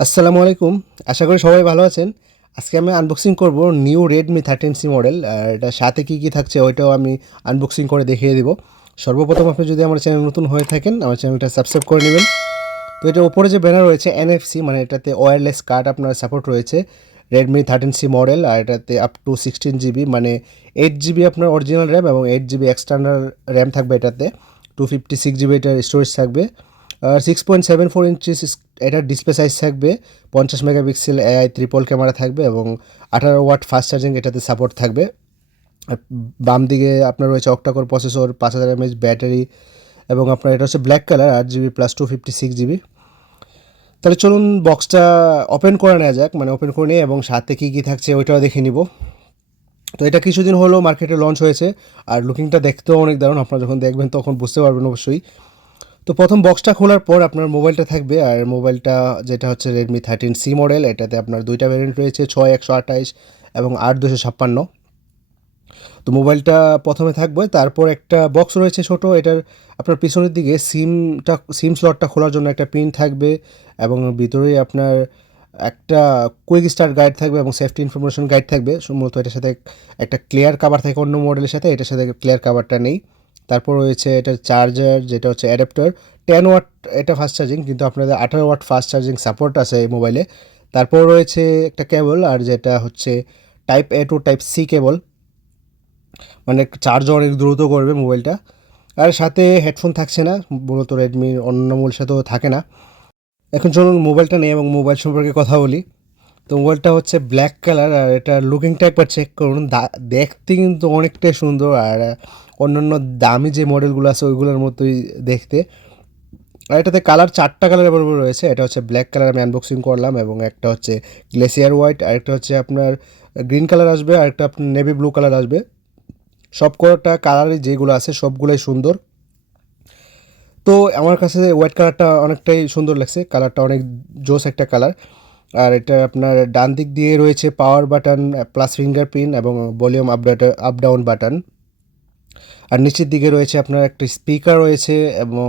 আসসালামু আলাইকুম। আশা করি সবাই ভালো আছেন। আজকে আমি আনবক্সিং করব নিউ Redmi 13C মডেল। আর এটার সাথে কী থাকছে ওইটাও আমি আনবক্সিং করে দেখিয়ে দিব। সর্বপ্রথম আপনি যদি আমার চ্যানেল নতুন হয়ে থাকেন, আমার চ্যানেলটা সাবস্ক্রাইব করে নেবেন। তো এটার উপরে যে ব্যানার রয়েছে NFC, মানে এটাতে ওয়্যারলেস কার্ড আপনার সাপোর্ট রয়েছে। Redmi 13C মডেল, আর এটাতে আপ টু 16 GB, মানে 8 GB আপনার অরিজিনাল র্যাম এবং 8 GB এক্সটার্নাল র্যাম থাকবে এটাতে। 256 GB এটার স্টোরেজ থাকবে। আর 6.74 ইঞ্চিস এটার ডিসপ্লে সাইজ থাকবে। 50 মেগাপিক্সেল AI ট্রিপল ক্যামেরা থাকবে এবং 18 ওয়াট ফাস্ট চার্জিং এটাতে সাপোর্ট থাকবে। আর বাম দিকে আপনার রয়েছে অক্টাকোর প্রসেসর, 5000 mAh ব্যাটারি, এবং আপনার এটা হচ্ছে black colour, 8 GB plus 256 GB। তাহলে চলুন বক্সটা ওপেন করে নেওয়া যাক, মানে ওপেন করে নিয়ে এবং সাথে কী থাকছে ওইটাও দেখে নিব। তো এটা কিছুদিন হলো মার্কেটে লঞ্চ হয়েছে, আর লুকিংটা দেখতেও অনেক দারুণ। আপনারা যখন দেখবেন তখন বুঝতে পারবেন অবশ্যই। তো প্রথম বক্সটা খোলার পর আপনার মোবাইলটা থাকবে, আর মোবাইলটা যেটা হচ্ছে Redmi 13C মডেল, এটাতে আপনার দুইটা ভ্যারিয়েন্ট রয়েছে, 6128 এবং 8256। তো মোবাইলটা প্রথমে থাকবে, তারপর একটা বক্স রয়েছে ছোট, এটার আপনার পিছনের দিকে সিম স্লটটা খোলার জন্য একটা পিন থাকবে, এবং ভিতরে আপনার একটা কুইক স্টার্ট গাইড থাকবে এবং সেফটি ইনফরমেশন গাইড থাকবে। মূলত এটার সাথে একটা ক্লিয়ার কাভার থাকে অন্য মডেলের সাথে, এটার সাথে ক্লিয়ার কাভারটা নেই। তারপর রয়েছে এটার চার্জার, যেটা হচ্ছে অ্যাডাপ্টার। 10 ওয়াট এটা ফাস্ট চার্জিং, কিন্তু আপনাদের 18 ওয়াট ফাস্ট চার্জিং সাপোর্ট আছে এই মোবাইলে। তারপর রয়েছে একটা কেবল, আর যেটা হচ্ছে type A to type C cable, মানে চার্জও অনেক দ্রুত করবে মোবাইলটা। আর সাথে হেডফোন থাকছে না, মূলত রেডমির অন্য মোবাইলের সাথেও থাকে না। এখন চলুন মোবাইলটা নিয়ে এবং মোবাইল সম্পর্কে কথা বলি। তো মোবাইলটা হচ্ছে ব্ল্যাক কালার, আর এটার লুকিংটা একবার চেক করুন। দেখতে কিন্তু অনেকটাই সুন্দর, আর অন্যান্য দামি যে মডেলগুলো আছে ওইগুলোর মতোই দেখতে। আর এটাতে কালার 4টা কালার অ্যাভেলেবল রয়েছে। এটা হচ্ছে ব্ল্যাক কালার, আমি আনবক্সিং করলাম, এবং একটা হচ্ছে গ্লেসিয়ার হোয়াইট, আর একটা হচ্ছে আপনার গ্রিন কালার আসবে, আর একটা আপনার নেভি ব্লু কালার আসবে। সব কটা কালারই যেগুলো আছে সবগুলোই সুন্দর। তো আমার কাছে হোয়াইট কালারটা অনেকটাই সুন্দর লাগছে, কালারটা অনেক জোস একটা কালার। আর এটা আপনার ডান দিক দিয়ে রয়েছে পাওয়ার বাটন প্লাস ফিঙ্গারপ্রিন্ট এবং ভলিউম আপ ডাউন বাটন। আর নিচের দিকে রয়েছে আপনার একটা স্পিকার রয়েছে, এবং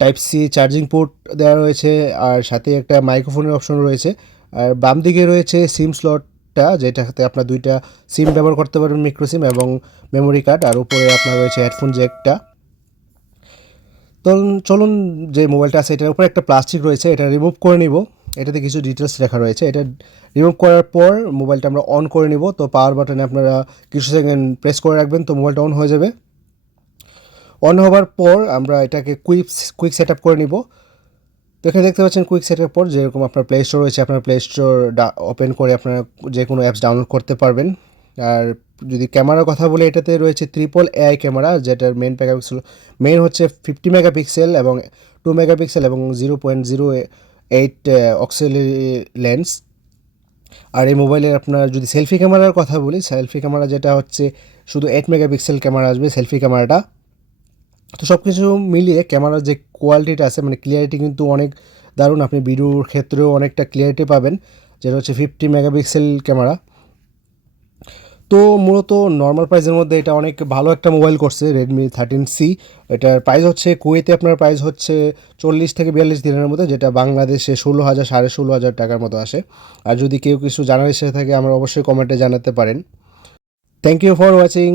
টাইপ সি চার্জিং পোর্ট দেওয়া রয়েছে, আর সাথে একটা মাইক্রোফোনের অপশন রয়েছে। আর বাম দিকে রয়েছে সিম স্লটটা, যেটাতে আপনার দুইটা সিম ব্যবহার করতে পারবেন, মাইক্রো সিম এবং মেমোরি কার্ড। আর উপরে আপনার রয়েছে হেডফোন জ্যাকটা। তো চলুন, যে মোবাইলটা আছে এটার উপরে একটা প্লাস্টিক রয়েছে, এটা রিমুভ করে নিব। এটাতে কিছু ডিটেলস লেখা রয়েছে। এটা রিমুভ করার পর মোবাইলটা আমরা অন করে নিব। তো পাওয়ার বাটনে আপনারা কিছু সেকেন্ড প্রেস করে রাখবেন, তো মোবাইলটা অন হয়ে যাবে। অন হওয়ার পর আমরা এটাকে কুইক সেট আপ করে নিব। তো এখানে দেখতে পাচ্ছেন কুইক সেট আপের পর যেরকম আপনার প্লে স্টোর রয়েছে, আপনার প্লে স্টোর ওপেন করে আপনারা যে কোনো অ্যাপস ডাউনলোড করতে পারবেন। আর যদি ক্যামেরার কথা বলে, এটাতে রয়েছে ট্রিপল AI ক্যামেরা, যেটার মেইন হচ্ছে 50 মেগাপিক্সেল এবং 2 মেগাপিক্সেল এবং 0.08 অক্সিলারি লেন্স। আর এই মোবাইলের আপনার যদি সেলফি ক্যামেরার কথা বলি, সেলফি ক্যামেরা যেটা হচ্ছে শুধু 8 মেগাপিক্সেল ক্যামেরা আসবে সেলফি ক্যামেরাটা। তো সব কিছু মিলিয়ে ক্যামেরার যে কোয়ালিটিটা আছে, মানে ক্লিয়ারিটি কিন্তু অনেক দারুণ। আপনি ভিডিওর ক্ষেত্রেও অনেকটা ক্লিয়ারিটি পাবেন, যেটা হচ্ছে 50 মেগাপিক্সেল ক্যামেরা। তো মূলত নর্মাল প্রাইসের মধ্যে এটা অনেক ভালো একটা মোবাইল করছে Redmi 13C। এটার প্রাইস হচ্ছে কুয়েতে আপনার প্রাইস হচ্ছে 40 থেকে 42 দিনের মধ্যে, যেটা বাংলাদেশে 16,000 16,500 টাকার মতো আসে। আর যদি কেউ কিছু জানার ইচ্ছা থাকে, আমরা অবশ্যই কমেন্টে জানাতে পারেন। Thank you for watching.